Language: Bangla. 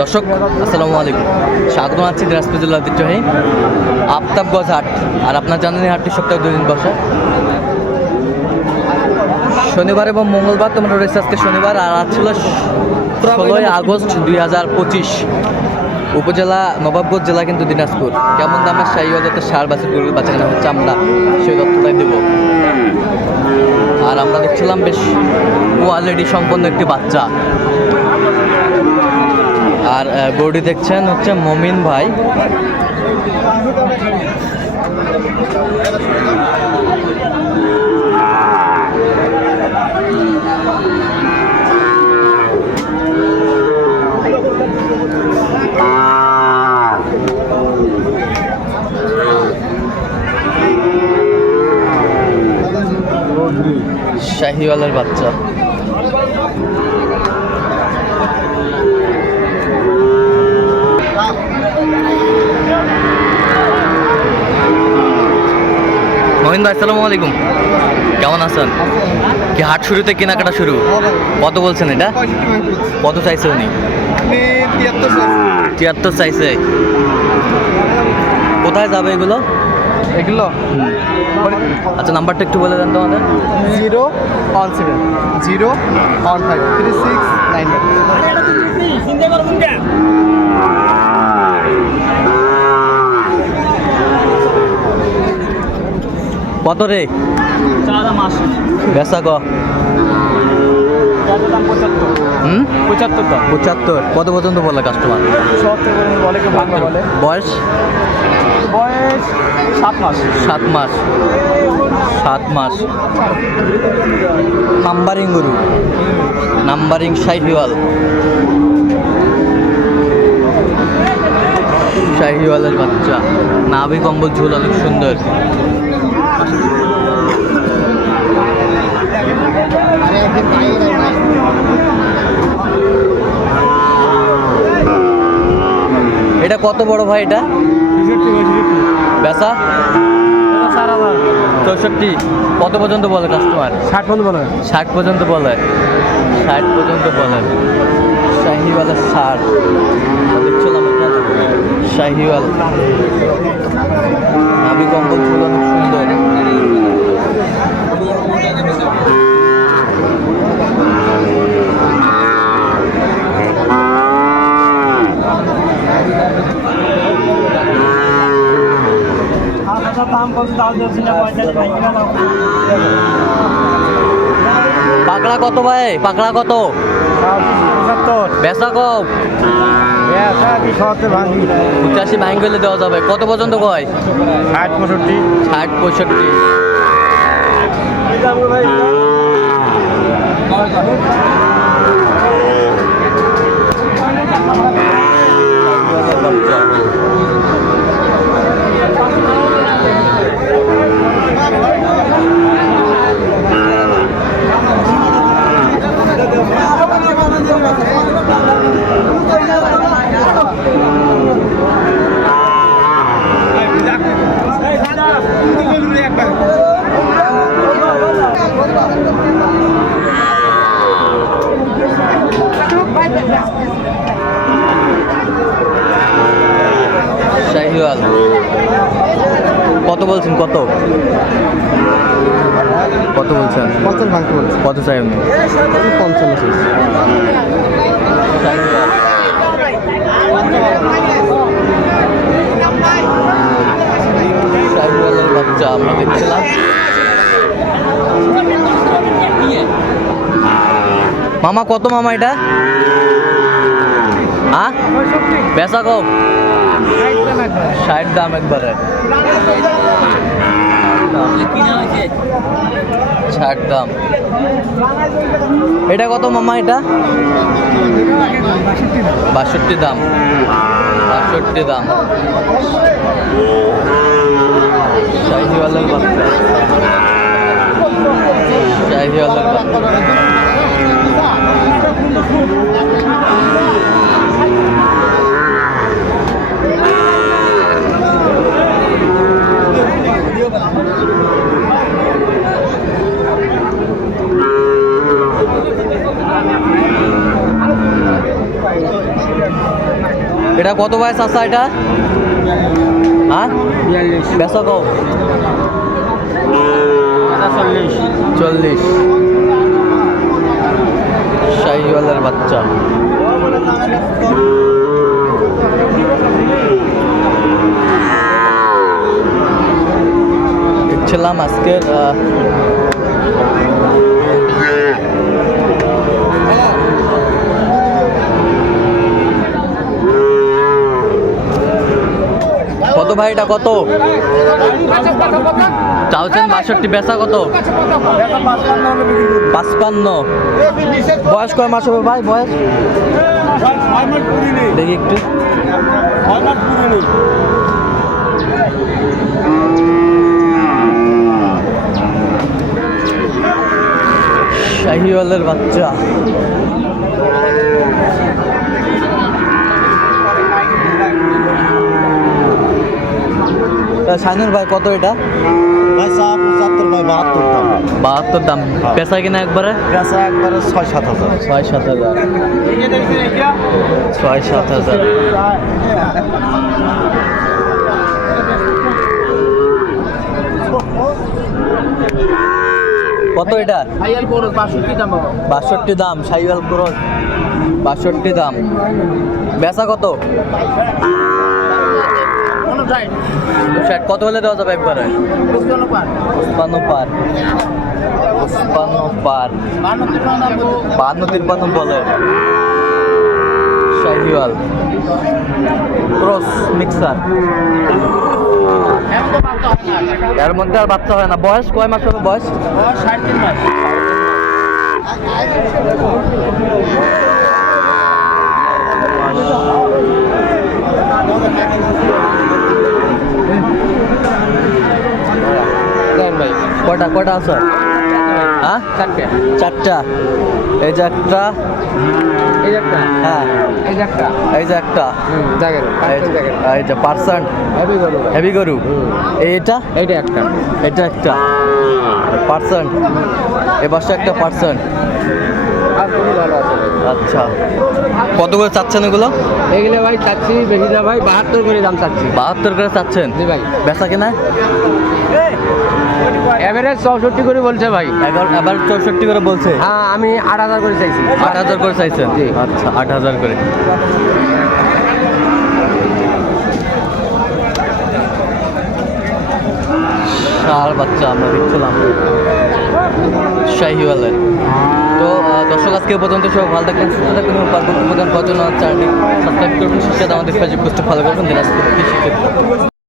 দর্শক, আসসালামু আলাইকুম। স্বাগত আছি জেলা ঐতিহ্যবাহী আফতাবগঞ্জ হাট। আর আপনার জানেন হাটটি সপ্তাহে দুদিন বসে। শনিবার এবং মঙ্গলবার তোমরা রয়েছে আজকে শনিবার, আর আজ ছিল ষোলোই আগস্ট দুই হাজার পঁচিশ। উপজেলা নবাবগঞ্জ জেলা কিন্তু দিনাজপুর। কেমন দামের শাহী যাতে সার গরু বাচ্চা কেনা হচ্ছে আমরা সেই তথ্যটাই দেবো। আর আমরা দেখছিলাম বেশ কোয়ালিটি সম্পন্ন একটি বাচ্চা। আর গরুটি দেখছেন হচ্ছে মমিন ভাই। শাহিওয়ালের বাচ্চা। মহিন ভাই আসসালামু আলাইকুম। কেমন আছেন? কি হাট শুরুতে কেনাকাটা শুরু? কত বলছেন এটা? কত চাইছে উনি? তিয়াত্তর চাইছে। কোথায় যাবে এগুলো? এগুলো? আচ্ছা নাম্বারটা একটু বলে দেন তো আমাদের zero one seven zero one five three six nine কত রে? বেসা ক? পঁচাত্তর। কত পর্যন্ত বলে কাস্টমার বয়স? বয়স সাত মাস সাত মাস। সাত মাস। নাম্বারিং গরু। নাম্বারিং শাহিওয়াল। শাহিওয়ালের বাচ্চা। নাভি কম্বল ঝুল অনেক সুন্দর। এটা কত বড় ভাই এটা? বেসা চৌষট্টি। কত পর্যন্ত বলে কাস্টমার ষাট পর্যন্ত বলে। ষাট পর্যন্ত বলে। ষাট পর্যন্ত বলে। শাহিওয়ালের ষাট। দেখছিলাম। শাহিওয়াল। নাভি কম্বল অনেক সুন্দর। পাকড়া কত ভাই? পাকড়া কত? বেসা কম? পঁচাশি ভাঙ গেলে দেওয়া যাবে। কত পর্যন্ত কয়? ষাট পঁয়ষট্টি। ষাট পঁয়ষট্টি। শাহিওয়াল কত বলছেন? কত? কত বলছেন? কত চাই আপনি পঞ্চান্ন বাচ্চা আমরা দেখছিলাম মামা কত মামা এটা? হ্যাঁ বেচা কম। ষাট দাম একবারে। ষাট দাম। এটা কত মামা এটা? বাষট্টি দাম। বাষট্টি দাম। শাহিওয়ালের বাচ্চা। শাহিওয়ালের বাচ্চা। এটা কত বয়স আসা এটা? হ্যাঁ? বেসা কো চল্লিশ চল্লিশ। শাহিওয়ালের বাচ্চা। দেখছিলাম আজকের ভাই? এটা কত? চাউছেন বাষট্টি, বেচা কত? পাঁচপান্ন বয়স কয় মাস হবে ভাই? বয়স? দেখি একটু। শাহিওয়ালের বাচ্চা। শাহিনুর ভাই কত এটা? ভাই চা পঁচাত্তর ভাই বাহাত্তর দাম। বাহাত্তর দাম। পেশা কিনা একবারে? পেঁচা একবারে ছয় সাত হাজার। ছয় সাত হাজার। ছয় সাত হাজার। কত এটা? বাষট্টি দাম সাইওয়াল ক্রস বাষট্টি দাম। বেচা কত? ষাট কত হলে দেওয়া যাবে একবারে? বুঝতে পার। পঁচপান্ন পার। পঁচপান্ন পার। বান্ন তিপ্পান্ন বলে। শাহিওয়াল। Cross mixer. এর মধ্যে আর বাচ্চা হয় না। বয়স কয় মাস হবে বয়স? তিন মাস ভাই কয়টা কয়টা আছে? হ্যাঁ? চারটে। চারটা। এই যে একটা। এই যে একটা। হ্যাঁ। এই যে একটা। এই যে একটা। এই যে- পার্সেন্ট হেভি করব হেভি গরু। এইটা? এইটা একটা। এটা একটা। পার্সেন্ট এ পাশে একটা পার্সেন্ট আচ্ছা। কত করে চাচ্ছেন এগুলো? এগুলো ভাই চাচ্ছি বেশি না ভাই বাহাত্তর করে দাম চাচ্ছি। বাহাত্তর করে চাচ্ছেন? জি ভাই। বেচা কিনা? এভারেজ চৌষট্টি করে বলছে ভাই। এবার চৌষট্টি করে বলছে? হ্যাঁ আমি আট হাজার করে চাইছি। আট হাজার করে চাইছেন জি। আচ্ছা আট হাজার করে। সার বাচ্চা আমরা দেখছিলাম। শাহিওয়ালের। তো দর্শক আজকে পর্যন্ত সব ভালো থাকবেন সুস্থ থাকবেন এবং পার্বত্য প্রদান চ্যানেলটি সাবস্ক্রাইব করবেন সাথে আমাদের ফেসবুক পোস্টে ফলো করবেন দিনাজপুর কৃষি